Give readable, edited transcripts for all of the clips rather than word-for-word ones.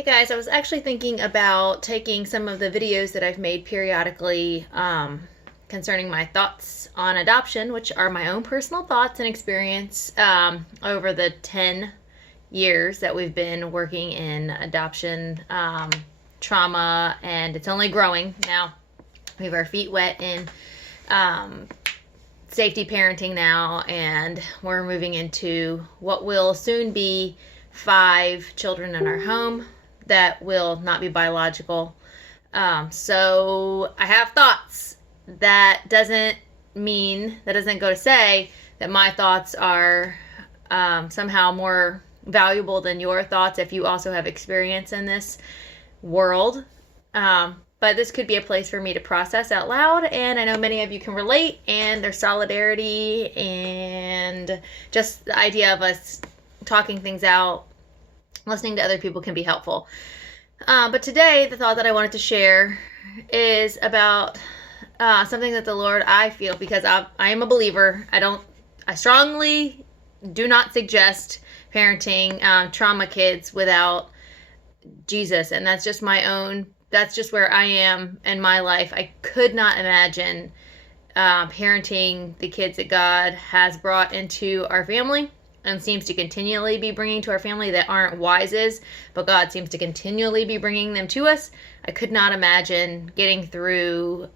Hey guys, I was actually thinking about taking some of the videos that I've made periodically concerning my thoughts on adoption, which are my own personal thoughts and experience over the 10 years that we've been working in adoption trauma, and it's only growing now. We have our feet wet in um, safety parenting now, and we're moving into what will soon be 5 children in our home that will not be biological. So I have thoughts. That doesn't go to say that my thoughts are somehow more valuable than your thoughts if you also have experience in this world. But this could be a place for me to process out loud, and I know many of you can relate, and there's solidarity and just the idea of us talking things out, listening to other people can be helpful. But today, the thought that I wanted to share is about something that the Lord, I feel, because I am a believer. I strongly do not suggest parenting trauma kids without Jesus, and that's just that's just where I am in my life. I could not imagine parenting the kids that God has brought into our family and seems to continually be bringing to our family that aren't Wises, but God seems to continually be bringing them to us. I could not imagine getting through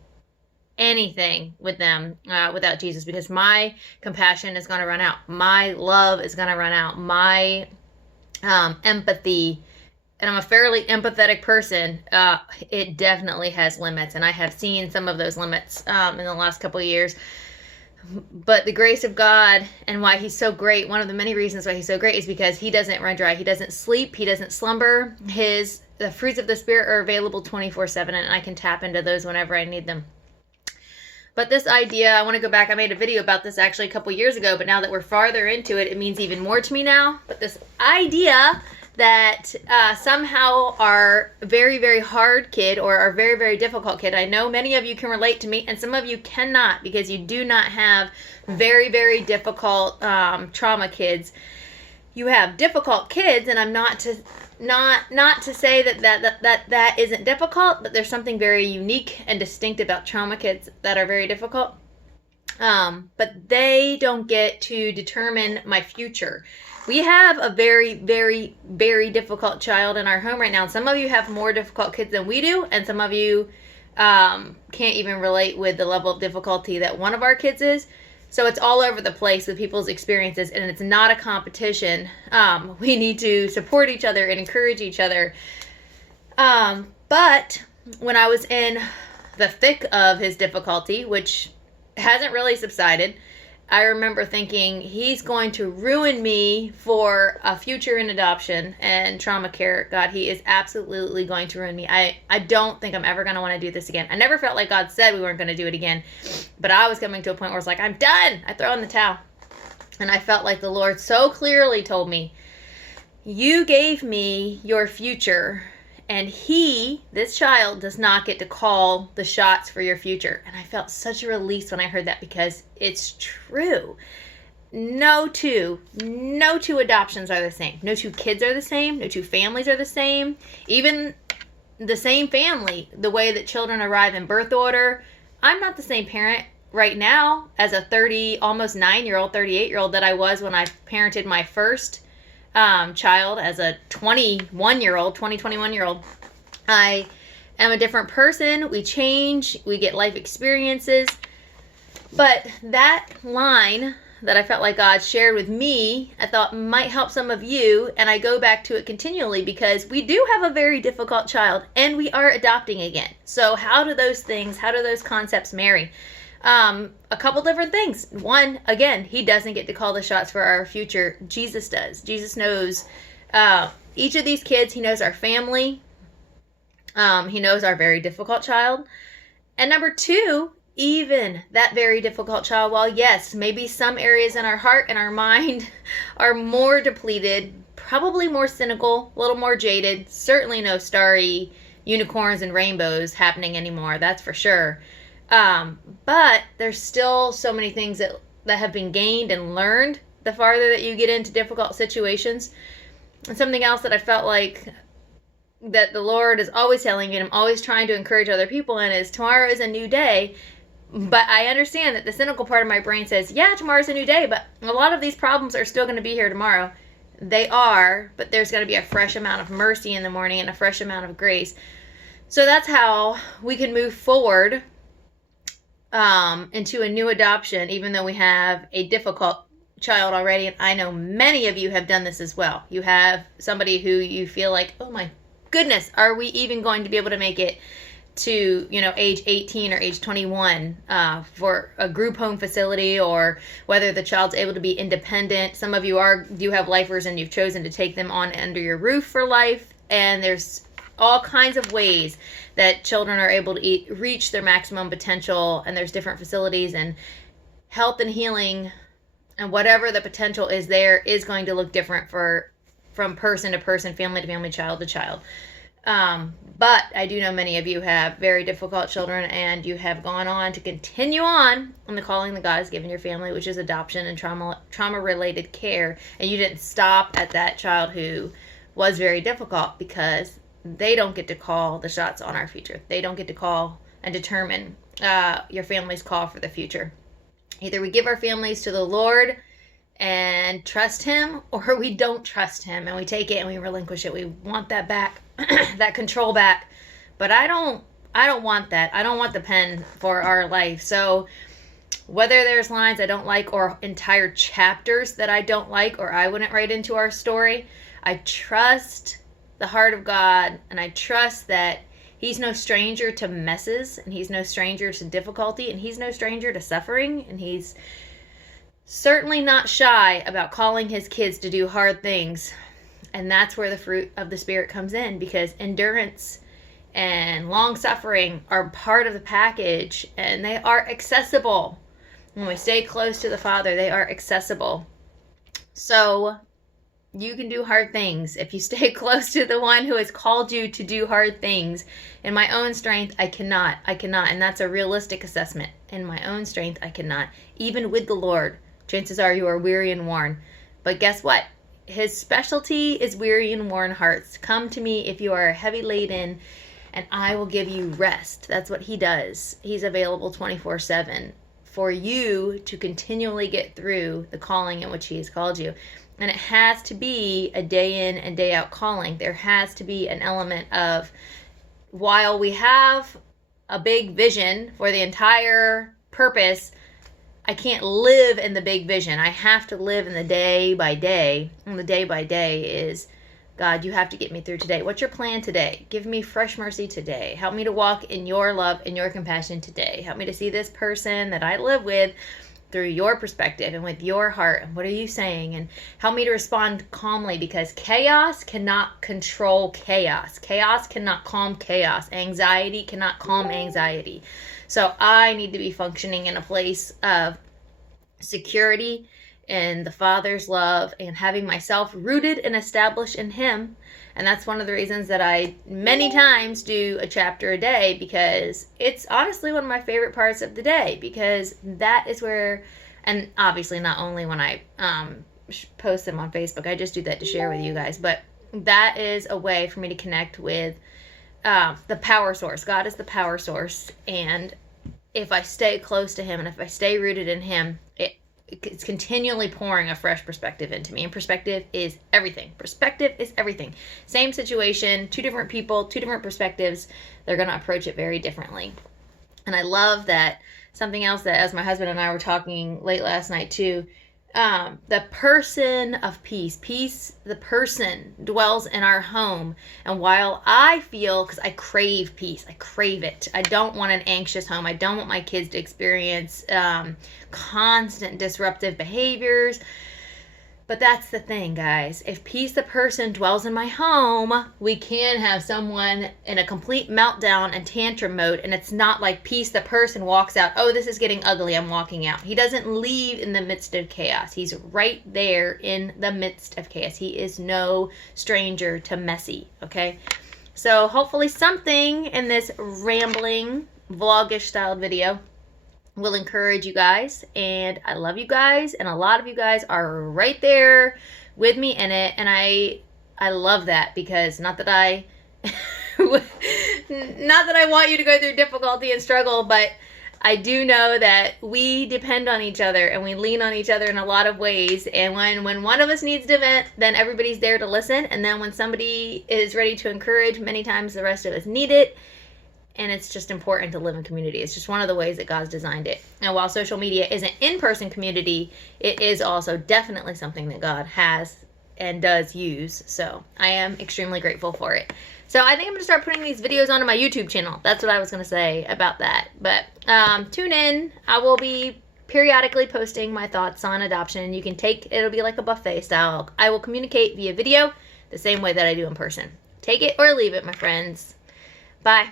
anything with them without Jesus, because my compassion is going to run out. My love is going to run out. My empathy, and I'm a fairly empathetic person, it definitely has limits, and I have seen some of those limits in the last couple of years. But the grace of God and why he's so great, one of the many reasons why he's so great is because he doesn't run dry. He doesn't sleep. He doesn't slumber. The fruits of the Spirit are available 24/7, and I can tap into those whenever I need them. But this idea, I want to go back. I made a video about this actually a couple years ago, but now that we're farther into it, it means even more to me now. But this idea that somehow our very, very hard kid or our very, very difficult kid, I know many of you can relate to me, and some of you cannot because you do not have very, very difficult trauma kids. You have difficult kids, and I'm not to say that isn't difficult, but there's something very unique and distinct about trauma kids that are very difficult. But they don't get to determine my future. We have a very, very, very difficult child in our home right now. Some of you have more difficult kids than we do, and some of you can't even relate with the level of difficulty that one of our kids is. So it's all over the place with people's experiences, and it's not a competition. We need to support each other and encourage each other. But when I was in the thick of his difficulty, which hasn't really subsided, I remember thinking, he's going to ruin me for a future in adoption and trauma care. God, he is absolutely going to ruin me. I don't think I'm ever going to want to do this again. I never felt like God said we weren't going to do it again. But I was coming to a point where it's like, I'm done. I throw in the towel. And I felt like the Lord so clearly told me, you gave me your future, and this child, does not get to call the shots for your future. And I felt such a release when I heard that, because it's true. No two adoptions are the same. No two kids are the same. No two families are the same. Even the same family, the way that children arrive in birth order. I'm not the same parent right now as a almost 9-year-old, 38-year-old that I was when I parented my first child as a 21-year-old. I am a different person. We change. We get life experiences. But that line that I felt like God shared with me, I thought might help some of you, and I go back to it continually because we do have a very difficult child, and we are adopting again. So how do those concepts marry? A couple different things. One, again, he doesn't get to call the shots for our future. Jesus does. Jesus knows each of these kids. He knows our family. He knows our very difficult child. And number two, even that very difficult child, while yes, maybe some areas in our heart and our mind are more depleted, probably more cynical, a little more jaded, certainly no starry unicorns and rainbows happening anymore, that's for sure. But there's still so many things that have been gained and learned the farther that you get into difficult situations. And something else that I felt like that the Lord is always telling me, and I'm always trying to encourage other people in, is tomorrow is a new day. But I understand that the cynical part of my brain says, yeah, tomorrow's a new day, but a lot of these problems are still going to be here tomorrow. They are, but there's going to be a fresh amount of mercy in the morning and a fresh amount of grace. So that's how we can move forward into a new adoption, even though we have a difficult child already. And I know many of you have done this as well. You have somebody who you feel like, oh my goodness, are we even going to be able to make it to, age 18 or age 21 for a group home facility, or whether the child's able to be independent. Some of you do have lifers and you've chosen to take them on under your roof for life. And there's all kinds of ways that children are able to reach their maximum potential, and there's different facilities, and health and healing and whatever the potential is there is going to look different from person to person, family to family, child to child. But I do know many of you have very difficult children, and you have gone on to continue on in the calling that God has given your family, which is adoption and trauma-related care. And you didn't stop at that child who was very difficult, because they don't get to call the shots on our future. They don't get to call and determine your family's call for the future. Either we give our families to the Lord and trust Him, or we don't trust Him and we take it and we relinquish it. We want that back, that control back. But I don't want that. I don't want the pen for our life. So whether there's lines I don't like, or entire chapters that I don't like, or I wouldn't write into our story, I trust the heart of God, and I trust that He's no stranger to messes, and He's no stranger to difficulty, and He's no stranger to suffering, and He's certainly not shy about calling His kids to do hard things. And that's where the fruit of the Spirit comes in, because endurance and long suffering are part of the package, and they are accessible. When we stay close to the Father, they are accessible. So you can do hard things if you stay close to the one who has called you to do hard things. In my own strength, I cannot. And that's a realistic assessment. In my own strength, I cannot. Even with the Lord, chances are you are weary and worn. But guess what? His specialty is weary and worn hearts. Come to me if you are heavy laden, and I will give you rest. That's what He does. He's available 24/7 for you to continually get through the calling in which He has called you. And it has to be a day in and day out calling. There has to be an element of, while we have a big vision for the entire purpose, I can't live in the big vision. I have to live in the day by day. And the day by day is, God, you have to get me through today. What's your plan today? Give me fresh mercy today. Help me to walk in your love and your compassion today. Help me to see this person that I live with through your perspective and with your heart. And what are you saying? And help me to respond calmly, because chaos cannot control chaos. Chaos cannot calm chaos. Anxiety cannot calm anxiety. So I need to be functioning in a place of security in the Father's love, and having myself rooted and established in Him. And that's one of the reasons that I many times do a chapter a day, because it's honestly one of my favorite parts of the day, because that is where, and obviously not only when I post them on Facebook, I just do that to share with you guys, but that is a way for me to connect with the power source. God is the power source, and if I stay close to Him and if I stay rooted in Him, it's continually pouring a fresh perspective into me. And perspective is everything. Perspective is everything. Same situation, two different people, two different perspectives. They're going to approach it very differently. And I love that. Something else that, as my husband and I were talking late last night too, the person of peace, the person dwells in our home. And while I feel, because I crave peace, I crave it. I don't want an anxious home. I don't want my kids to experience constant disruptive behaviors. But that's the thing, guys. If peace the person dwells in my home, we can have someone in a complete meltdown and tantrum mode, and it's not like peace the person walks out, oh, this is getting ugly, I'm walking out. He doesn't leave in the midst of chaos. He's right there in the midst of chaos. He is no stranger to messy, okay? So hopefully something in this rambling, vlogish styled video will encourage you guys, and I love you guys, and a lot of you guys are right there with me in it, and I love that, because not that I Not that I want you to go through difficulty and struggle, but I do know that we depend on each other and we lean on each other in a lot of ways. And when one of us needs to vent, then everybody's there to listen. And then when somebody is ready to encourage, many times the rest of us need it. And it's just important to live in community. It's just one of the ways that God's designed it. And while social media isn't in-person community, it is also definitely something that God has and does use. So I am extremely grateful for it. So I think I'm going to start putting these videos onto my YouTube channel. That's what I was going to say about that. But tune in. I will be periodically posting my thoughts on adoption. You can it'll be like a buffet style. I will communicate via video the same way that I do in person. Take it or leave it, my friends. Bye.